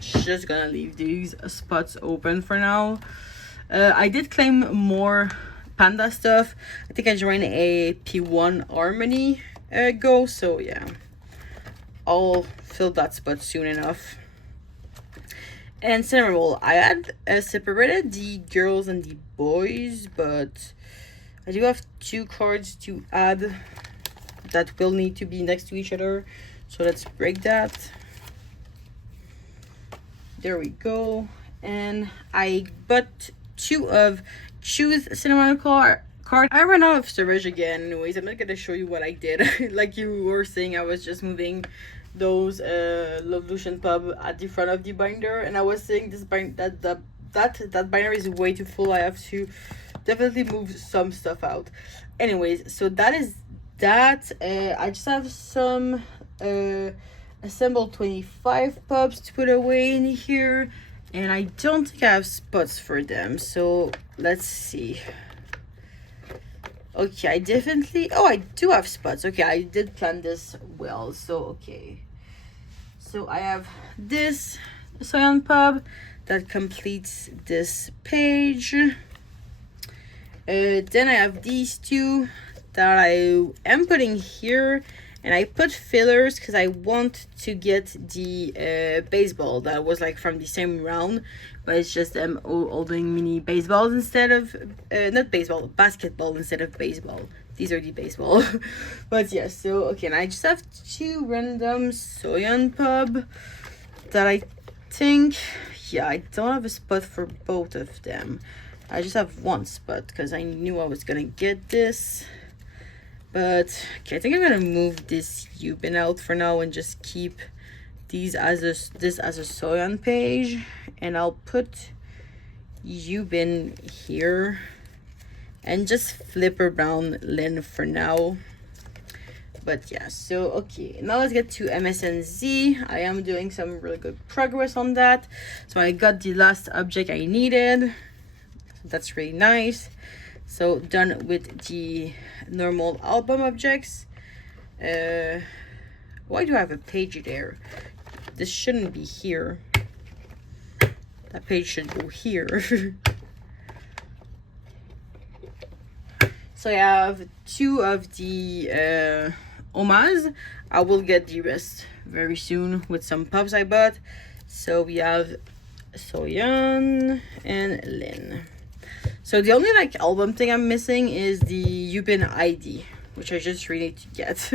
just gonna leave these spots open for now. I did claim more Panda stuff. I think I joined a P1 Harmony go, so yeah, I'll fill that spot soon enough. And cinema roll, I had separated the girls and the boys, but I do have 2 cards to add that will need to be next to each other, so let's break that. There we go. And I bought 2 of Choose Cinema card. I ran out of storage again. Anyways, I'm not gonna show you what I did. Like you were saying, I was just moving those Love Lucian Pub at the front of the binder, and I was saying this that binder is way too full. I have to definitely move some stuff out. Anyways, so that is that. I just have some assembled 25 pubs to put away in here, and I don't think I have spots for them, so let's see. Okay, I definitely, oh, I do have spots. Okay, I did plan this well, so okay. So I have this Soyeon pub that completes this page. Then I have these 2 that I am putting here, and I put fillers because I want to get the baseball that was like from the same round, but it's just them holding mini baseballs instead of not baseball, basketball instead of baseball. These are the baseball. But yeah, so okay, and I just have 2 random Soyeon pub that I think, yeah, I don't have a spot for both of them. I just have 1 spot because I knew I was gonna get this. But okay, I think I'm gonna move this Yubin out for now and just keep these as this as a Soyeon page, and I'll put Yubin here and just flip around Lin for now. But yeah, so okay, now let's get to MSNZ. I am doing some really good progress on that. So I got the last object I needed. So that's really nice. So done with the normal album objects. Why do I have a page there? This shouldn't be here. That page should go here. So I have 2 of the Omas. I will get the rest very soon with some pubs I bought. So we have Soyeon and Lin. So the only like album thing I'm missing is the Yubin ID, which I just really need to get.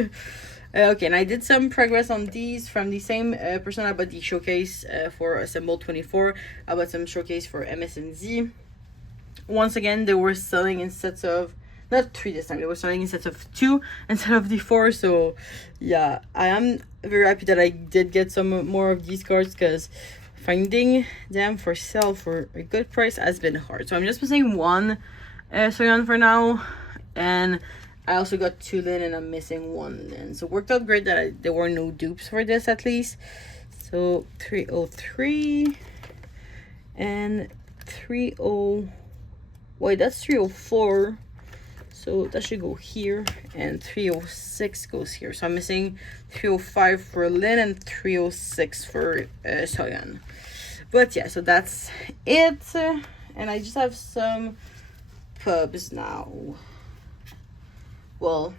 Okay, and I did some progress on these from the same person. I bought the showcase for Assemble 24. I bought some showcase for MSNZ. Once again, they were selling in sets of, not 3 this time, they were selling in sets of 2 instead of the 4. So yeah, I am very happy that I did get some more of these cards, because finding them for sale for a good price has been hard. So I'm just missing 1 Soyeon for now, and I also got 2 Lin, and I'm missing 1 Lin. So it worked out great that there were no dupes for this at least. So 303 and 30, wait, that's 304. So that should go here, and 306 goes here. So I'm missing 305 for Lin and 306 for Soyeon. But yeah, so that's it. And I just have some pubs now. Well,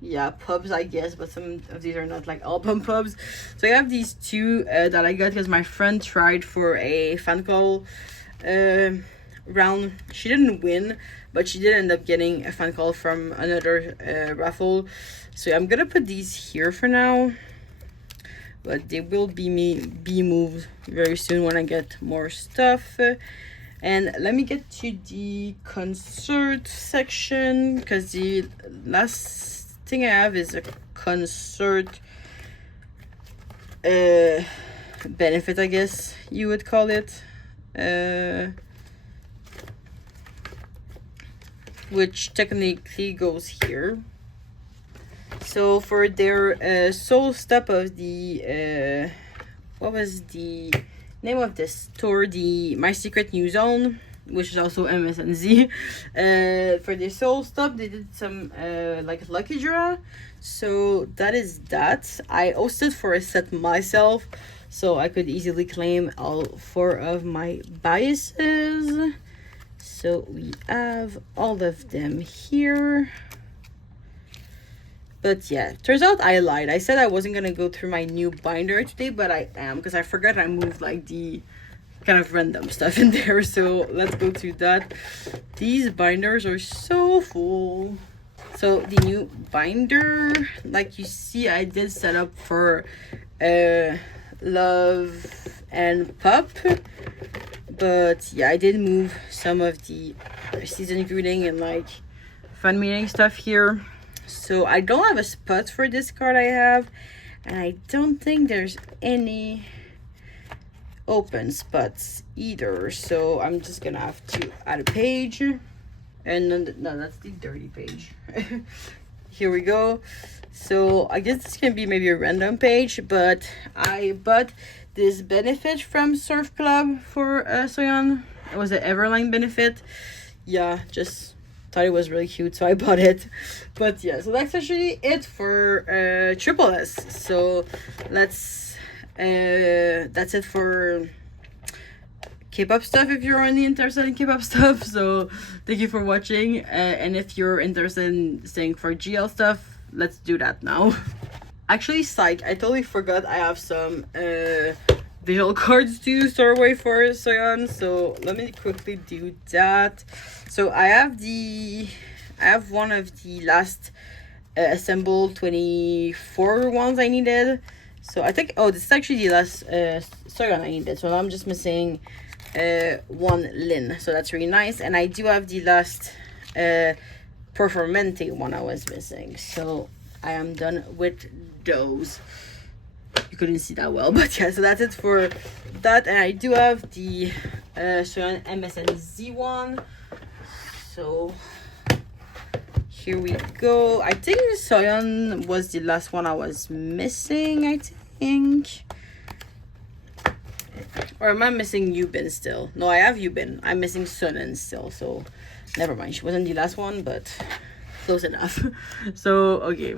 yeah, pubs I guess, but some of these are not like album pubs. So I have these 2 that I got because my friend tried for a fan call round. She didn't win, but she did end up getting a fan call from another raffle. So I'm gonna put these here for now. but they will be moved very soon when I get more stuff. And let me get to the concert section, because the last thing I have is a concert benefit, I guess you would call it, which technically goes here. So for their soul stop of the what was the name of this tour, the My Secret New Zone, which is also MSNZ, for their soul stop they did some like lucky draw. So that is that. I hosted for a set myself, so I could easily claim all 4 of my biases. So we have all of them here. But yeah, turns out I lied. I said I wasn't gonna go through my new binder today, but I am, because I forgot I moved like the kind of random stuff in there. So let's go through that. These binders are so full. So the new binder, like you see, I did set up for Love and Pop. But yeah, I did move some of the season greeting and like fan meeting stuff here. So I don't have a spot for this card I have, and I don't think there's any open spots either. So I'm just gonna have to add a page. And no, that's the dirty page. Here we go. So I guess this can be maybe a random page, but I bought this benefit from Surf Club for Soyeon. It was an Everline benefit. Yeah, just thought it was really cute, so I bought it. But yeah, so that's actually it for Triple S. So let's that's it for K-pop stuff if you're only interested in K-pop stuff. So thank you for watching, and if you're interested in staying for GL stuff, let's do that now. Actually, psych, I totally forgot I have some visual cards to store away for Soyeon, so let me quickly do that. So I have one of the last Assemble 24 ones I needed. So I think, oh, this is actually the last Soyeon I needed, so I'm just missing one Lin, so that's really nice. And I do have the last Performante one I was missing, so I am done with those. You couldn't see that well, but yeah, so that's it for that. And I do have the Soyeon MSNZ one, so here we go. I think Soyeon was the last one I was missing, I think. Or am I missing Yubin still? No, I have Yubin. I'm missing Sunan still, so never mind. She wasn't the last one, but close enough. So, okay.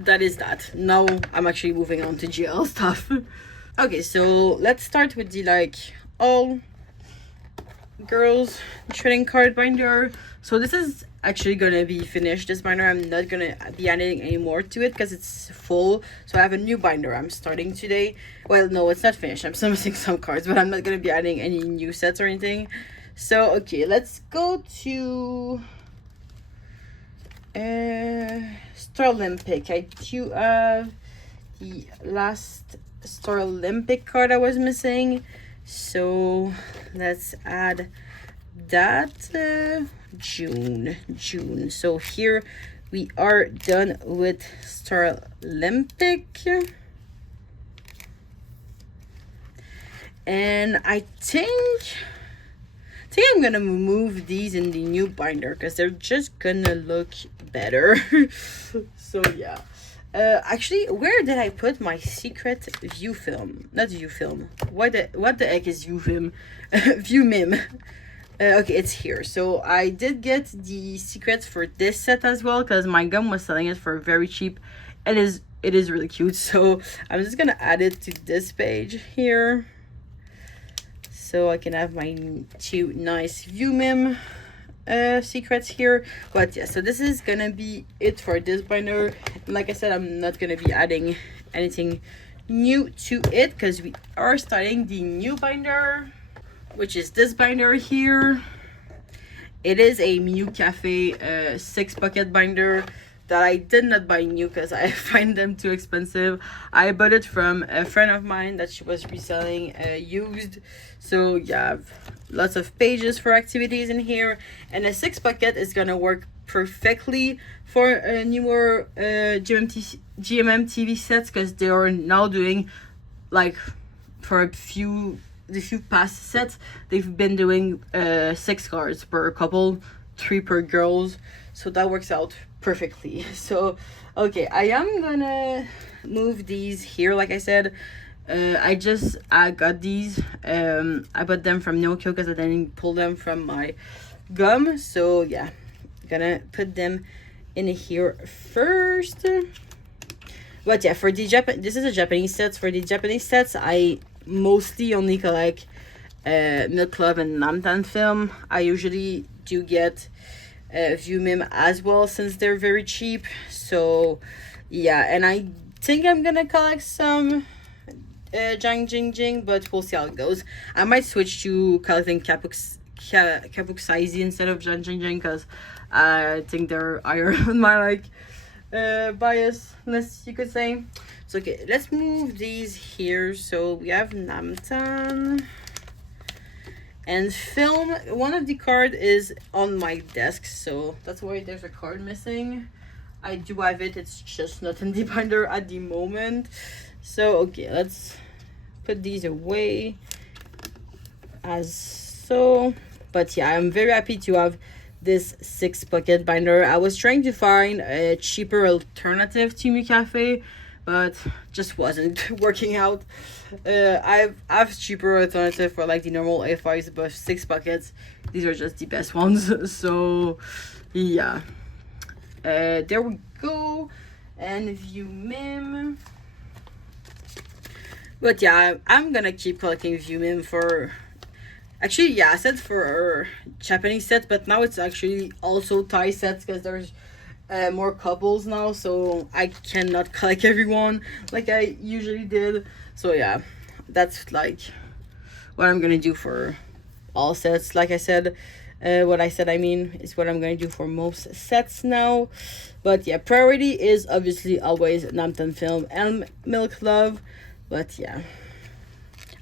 That is that. Now I'm actually moving on to GL stuff. Okay, so let's start with the like all girls trading card binder. So this is actually gonna be finished, this binder. I'm not gonna be adding any more to it because it's full. So I have a new binder I'm starting today. Well, no, it's not finished. I'm still missing some cards, but I'm not gonna be adding any new sets or anything. So okay, let's go to Star Olympic. I do have the last Star Olympic card I was missing, so let's add that. June. So here we are done with Star Olympic, and I think I'm gonna move these in the new binder because they're just gonna look better. So yeah, actually, where did I put my secret view film? Not view film. What the heck is view film? View mim. Okay, it's here. So I did get the secrets for this set as well because my gum was selling it for very cheap. It is really cute. So I'm just gonna add it to this page here, so I can have my 2 nice view mim secrets here. But yeah, so this is gonna be it for this binder. And like I said, I'm not gonna be adding anything new to it because we are starting the new binder, which is this binder here. It is a Mew Cafe 6 bucket binder, that I did not buy new because I find them too expensive. I bought it from a friend of mine that she was reselling used. So yeah, lots of pages for activities in here, and a 6 pocket is gonna work perfectly for newer GMM TV sets, because they are now doing, like, for the few past sets, they've been doing 6 cards per couple, 3 per girls, so that works out perfectly. So okay, I am gonna move these here. Like I said, I got these. I bought them from Nokia because I didn't pull them from my gum. So yeah, gonna put them in here first. But yeah, for the this is a Japanese sets. For the Japanese sets, I mostly only collect Milk Club and Namtan film. I usually do get View as well, since they're very cheap. So yeah, and I think I'm gonna collect some Jang Jing Jing, but we'll see how it goes. I might switch to collecting Kapuk Saizi instead of Jang Jing Jing, because I think they're higher on my, like, biasness, you could say. So okay, let's move these here. So we have Namtan and film. One of the card is on my desk, so that's why there's a card missing. I do have it, it's just not in the binder at the moment. So okay, let's put these away as so. But yeah, I'm very happy to have this 6 pocket binder. I was trying to find a cheaper alternative to Mi Cafe, but just wasn't working out. I've cheaper alternative for, like, the normal A5s, but 6 pockets, these are just the best ones. So yeah, there we go. And View Mim. But yeah, I'm gonna keep collecting View Mim for, actually, yeah, I said for Japanese sets, but now it's actually also Thai sets, because there's more couples now, so I cannot collect everyone like I usually did. So yeah, that's like what I'm gonna do for all sets. Like I said, what I said, I mean, is what I'm gonna do for most sets now. But yeah, priority is obviously always Namtan Film and Milk Love. But yeah,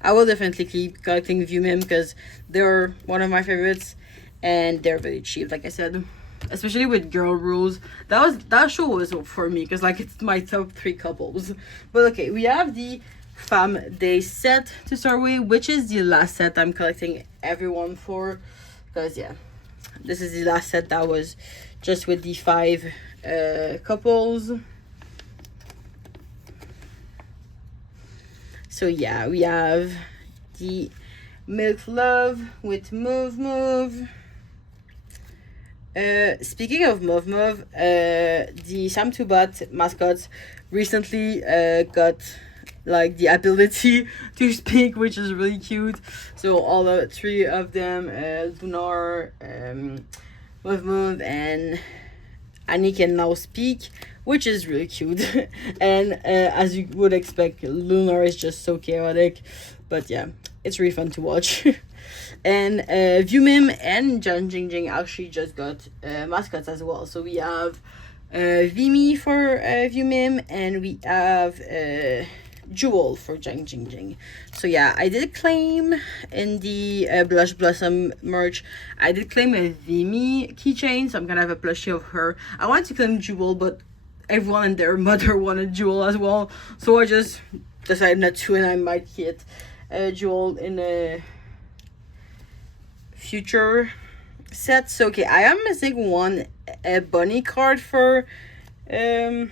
I will definitely keep collecting View Mim because they're one of my favorites, and they're very cheap, like I said, especially with Girl Rules. That show was for me, because, like, it's my top 3 couples. But okay, we have the Femme Day set to start with, which is the last set I'm collecting everyone for, because yeah, this is the last set that was just with the 5 couples. So yeah, we have the Milk Love with Move Move. Speaking of Move Move, the Samtubat mascots recently got, like, the ability to speak, which is really cute. So all the 3 of them, Lunar, Move Move, and Annie can now speak, which is really cute. And as you would expect, Lunar is just so chaotic, but yeah, it's really fun to watch. And View Mim and Jan Jing Jing actually just got mascots as well. So we have Vimy for View Mim, and we have Jewel for Jang Jing Jing. So yeah, I did claim in the Blush Blossom merch, I did claim a Vimy keychain, so I'm gonna have a plushie of her. I wanted to claim Jewel, but everyone and their mother wanted Jewel as well, so I just decided not to, and I might get Jewel in a future set. So okay, I am missing one bunny card for the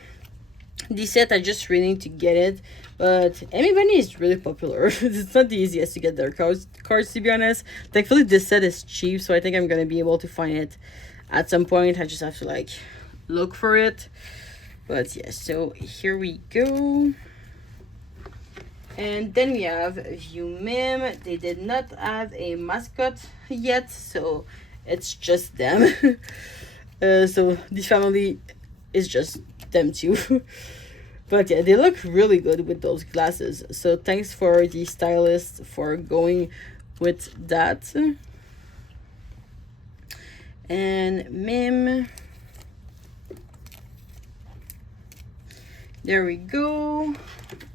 set. I just really need to get it, but Amy Bunny is really popular. It's not the easiest to get their cards, to be honest. Thankfully this set is cheap, so I think I'm gonna be able to find it at some point. I just have to, like, look for it. But yeah, so here we go. And then we have View Mim. They did not have a mascot yet, so it's just them. So the family is just them two. But yeah, they look really good with those glasses. So thanks for the stylist for going with that. And Mim. There we go.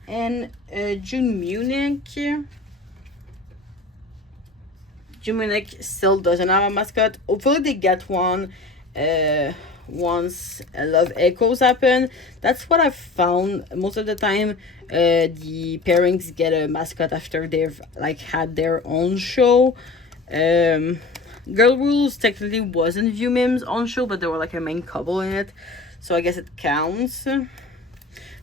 And June Munich. June Munich still doesn't have a mascot. Hopefully they get one once Love Echoes happen. That's what I've found most of the time. The pairings get a mascot after they've like had their own show. Girl Rules technically wasn't View Mim's own show, but they were like a main couple in it, so I guess it counts.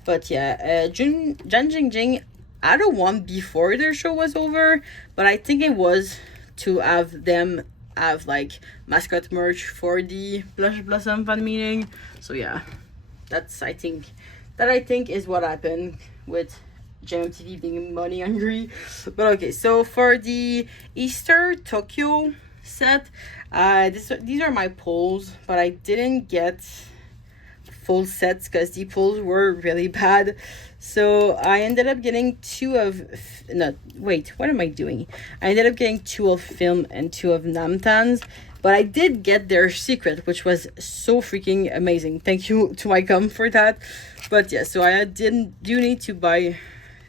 But yeah, Jan Jingjing had a one before their show was over, but I think it was to have them have like mascot merch for the Blush Blossom fan meeting. So yeah, that's I think is what happened with JMTV being money hungry. But okay, so for the Easter Tokyo set, these are my polls, but I didn't get full sets because the polls were really bad. So I ended up getting what am I doing? I ended up getting 2 of Film and 2 of Namtan's, but I did get their secret, which was so freaking amazing. Thank you to my gum for that. But yeah, so I do need to buy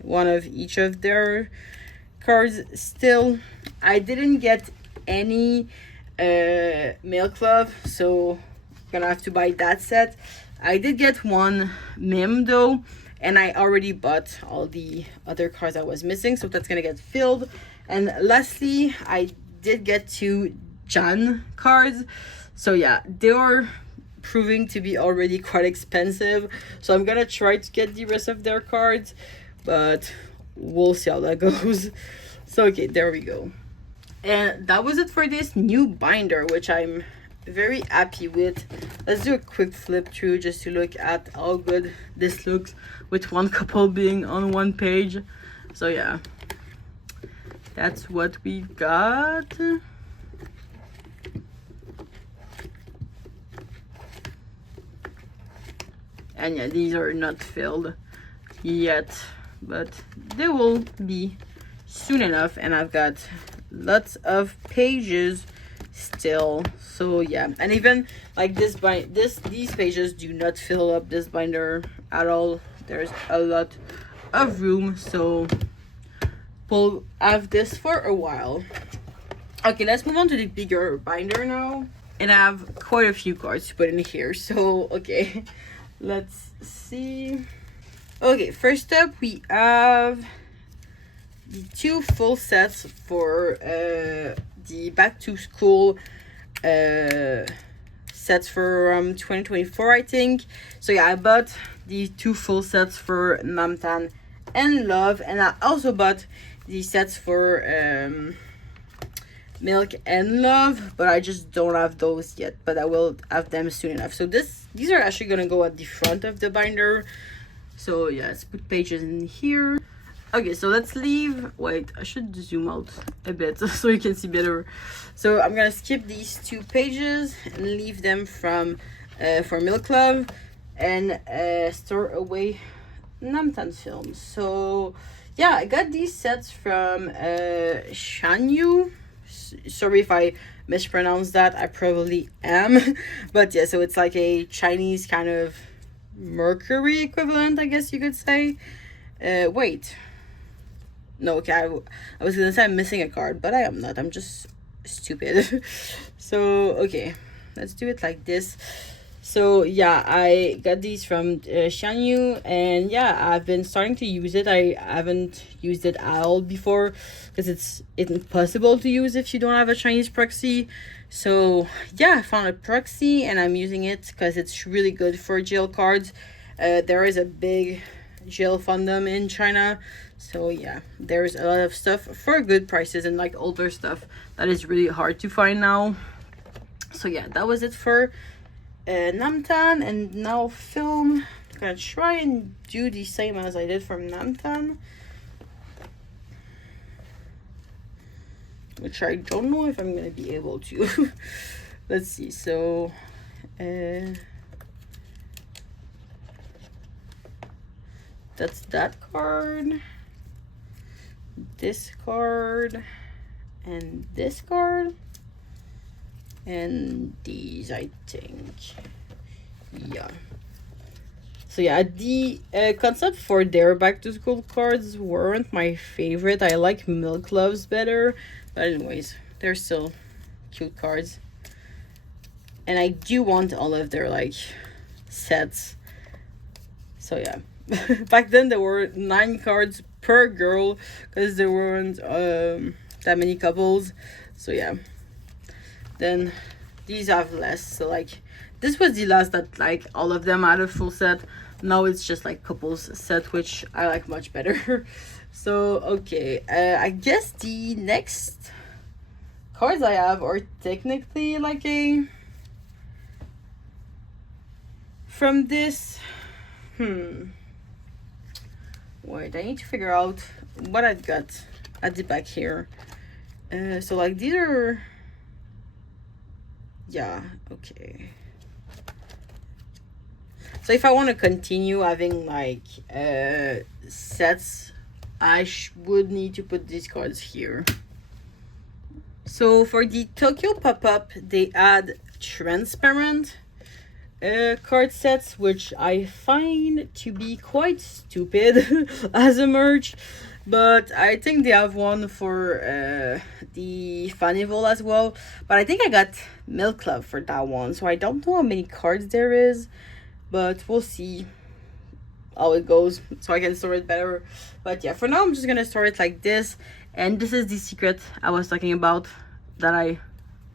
one of each of their cards still. I didn't get any Milk Love, so gonna have to buy that set. I did get one Mim though, and I already bought all the other cards I was missing, so that's gonna get filled. And lastly, I did get 2 Jan cards. So yeah, they are proving to be already quite expensive, so I'm gonna try to get the rest of their cards, but we'll see how that goes. So okay, there we go. And that was it for this new binder, which I'm very happy with. Let's do a quick flip through just to look at how good this looks with one couple being on one page. So yeah, that's what we got. And yeah, these are not filled yet, but they will be soon enough, and I've got lots of pages still. So yeah, and even like these pages do not fill up this binder at all. There's a lot of room, so we'll have this for a while. Okay, let's move on to the bigger binder now, and I have quite a few cards to put in here. So okay, let's see. Okay, first up we have the 2 full sets for the back to school sets for 2024, I think. So yeah, I bought the 2 full sets for Namtan and Love, and I also bought the sets for Milk and Love, but I just don't have those yet, but I will have them soon enough. So these are actually gonna go at the front of the binder. So yeah, let's put pages in here. Okay, so let's leave. Wait, I should zoom out a bit so you can see better. So I'm gonna skip these 2 pages and leave them for Milk Love, and store away Namtan films. So yeah, I got these sets from Shanyu. Sorry if I mispronounced that, I probably am. But yeah, so it's like a Chinese kind of Mercury equivalent, I guess you could say. Wait. No, okay, I was gonna say I'm missing a card, but I am not. I'm just stupid. So, okay, let's do it like this. So, yeah, I got these from Shanyu, and yeah, I've been starting to use it. I haven't used it at all before, because it's impossible to use if you don't have a Chinese proxy. So, yeah, I found a proxy, and I'm using it because it's really good for GL cards. There is a big GL fandom in China, so yeah, there's a lot of stuff for good prices, and like older stuff that is really hard to find now. So yeah, that was it for Namtan. And now Film. I'm gonna try and do the same as I did from Namtan, which I don't know if I'm gonna be able to. Let's see. So that's that card, this card, and this card, and these, I think. Yeah. So yeah, the concept for their back to school cards weren't my favorite. I like Milk Loves better, but anyways, they're still cute cards. And I do want all of their like sets. So yeah. Back then there were 9 cards per girl because there weren't that many couples. So yeah. Then these have less. So like this was the last that like all of them had a full set. Now it's just like couples set, which I like much better. So okay, I guess the next cards I have are technically like a from this. Wait, I need to figure out what I got at the back here. So like these are, yeah, okay. So if I want to continue having like sets, I would need to put these cards here. So for the Tokyo pop-up, they add transparent card sets, which I find to be quite stupid as a merch, but I think they have one for the Funival as well. But I think I got Milk Club for that one, so I don't know how many cards there is, but we'll see how it goes so I can store it better. But yeah, for now I'm just gonna store it like this, and this is the secret I was talking about that I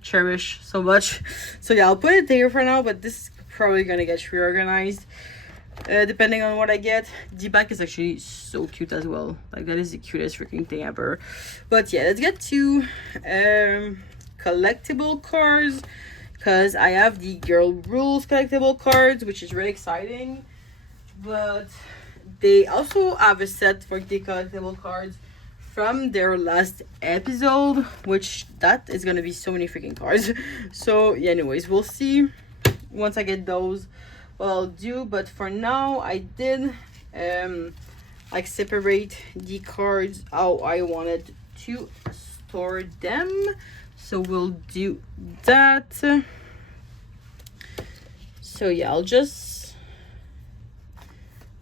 cherish so much. So yeah, I'll put it there for now, but this is probably gonna get reorganized depending on what I get. The back is actually so cute as well. Like that is the cutest freaking thing ever. But yeah, let's get to collectible cards, because I have the Girl Rules collectible cards, which is really exciting. But they also have a set for the collectible cards from their last episode, which that is gonna be so many freaking cards. So yeah, anyways, we'll see once I get those what I'll do. But for now I did like separate the cards how I wanted to store them, so we'll do that. So yeah, I'll just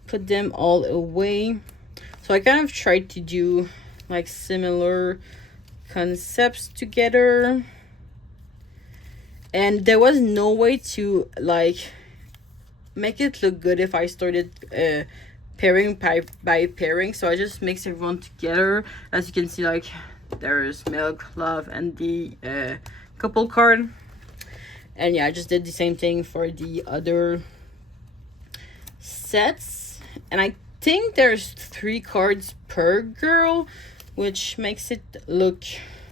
put them all away. So I kind of tried to do like similar concepts together, and there was no way to like make it look good if I started pairing by pairing. So I just mixed everyone together. As you can see, like there's Milk, Love, and the couple card. And yeah, I just did the same thing for the other sets, and I think there's 3 cards per girl, which makes it look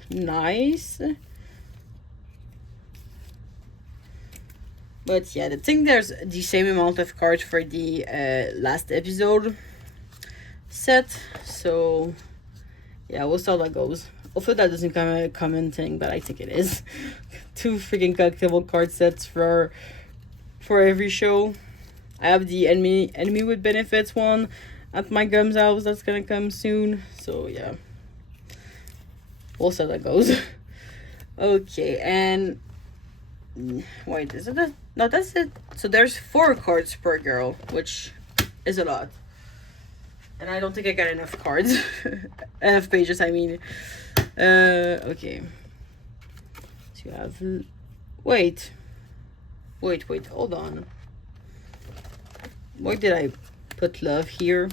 nice. But yeah, I think there's the same amount of cards for the last episode set. So yeah, we'll see how that goes. Hopefully that doesn't become a common thing, but I think it is. 2 freaking collectible card sets for every show. I have the enemy with benefits one at my gum's house that's gonna come soon. So yeah, we'll see how that goes. Okay, and wait, is it that? No, that's it. So there's 4 cards per girl, which is a lot, and I don't think I got enough cards. Enough pages, I mean. Okay, so you have wait, hold on. Why did I put Love here?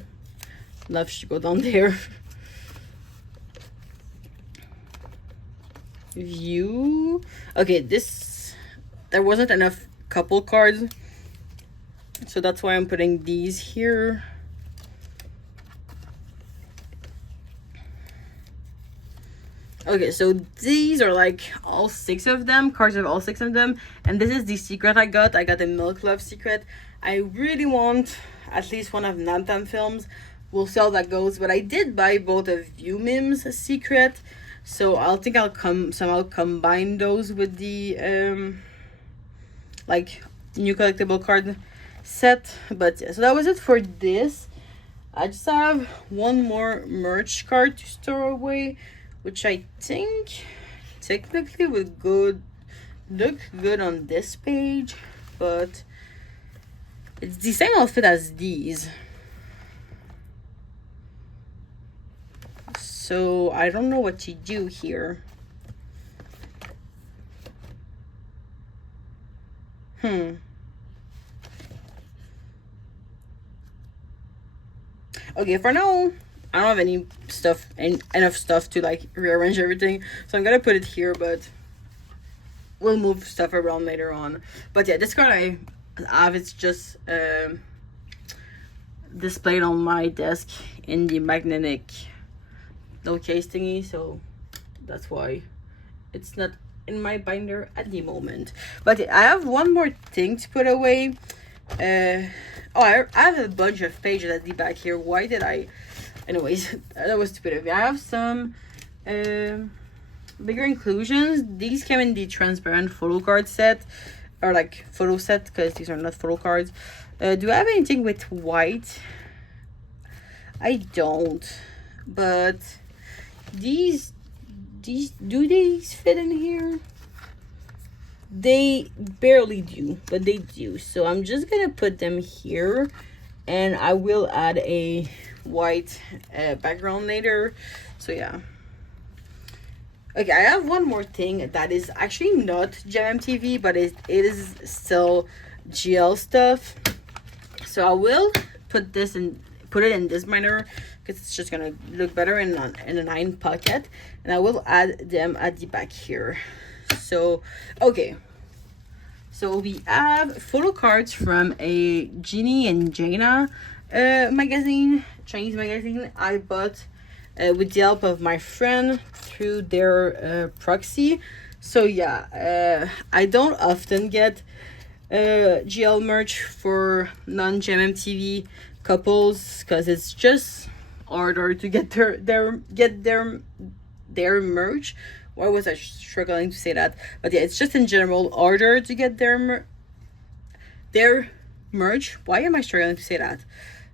Love should go down there. View. Okay, there wasn't enough couple cards, so that's why I'm putting these here. Okay, so these are like all 6 of them, cards of all 6 of them, and this is the secret I got. I got the Milk Love secret. I really want at least one of Namtam films. We'll see how that goes, but I did buy both of Mim's secret, so I'll somehow combine those with the like new collectible card set. But yeah, so that was it for this. I just have one more merch card to store away, which I think technically would look good on this page, but It's the same outfit as these. So I don't know what to do here. Okay, for now, I don't have any stuff, enough stuff to like rearrange everything. So I'm gonna put it here, but we'll move stuff around later on. But yeah, this card I have, it's just displayed on my desk in the magnetic little case thingy, so that's why it's not in my binder at the moment. But I have one more thing to put away. Oh, I have a bunch of pages at the back here. Why did I? Anyways, that was stupid of me. I have some bigger inclusions. These came in the transparent photo card set, or like photo set, because these are not photo cards. Do I have anything with white? I don't, but these do these fit in here? They barely do, but they do. So I'm just gonna put them here, and I will add a white background later. So yeah. Okay, I have one more thing that is actually not GMMTV, but it is still GL stuff. So I will put it in this binder because it's just gonna look better in a 9 pocket, and I will add them at the back here. So okay, so we have photo cards from a Jeannie and Jaina magazine, Chinese magazine. I bought with the help of my friend through their proxy. So yeah, I don't often get GL merch for non-GMMTV couples because it's just harder to get their merch. Why was I struggling to say that? But yeah, it's just in general harder to get their merch. Why am I struggling to say that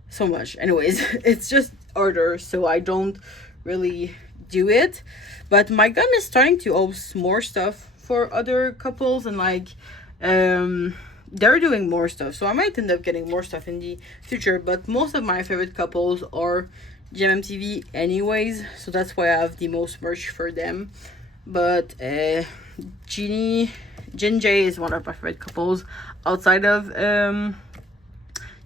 so much? Anyways, it's just harder, so I don't really do it. But my gun is starting to host more stuff for other couples, and like they're doing more stuff, so I might end up getting more stuff in the future. But most of my favorite couples are GMMTV anyways, so that's why I have the most merch for them. But Jin J is one of my favorite couples outside of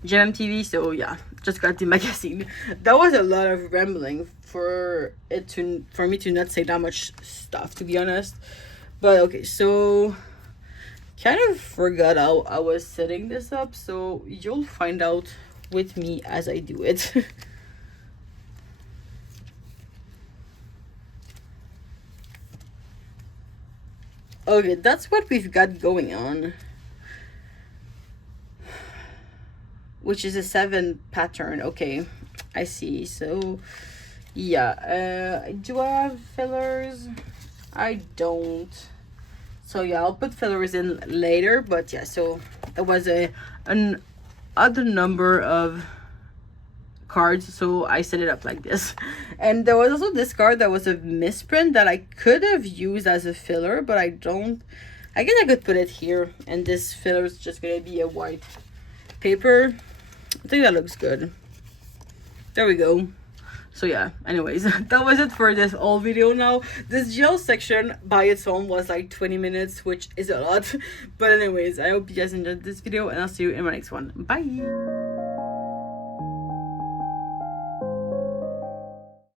GMMTV, so yeah, just got the magazine. That was a lot of rambling for me to not say that much stuff, to be honest. But okay, so kind of forgot how I was setting this up, so you'll find out with me as I do it. Okay, that's what we've got going on, which is a 7 pattern. Okay, I see. So yeah, do I have fillers? I don't. So yeah, I'll put fillers in later. But yeah, so it was an other number of cards, so I set it up like this. And there was also this card that was a misprint that I could have used as a filler, but I don't. I guess I could put it here, and this filler is just gonna be a white paper. I think that looks good. There we go. So yeah, anyways, that was it for this whole video. Now this gel section by its own was like 20 minutes, which is a lot. But anyways, I hope you guys enjoyed this video, and I'll see you in my next one. Bye.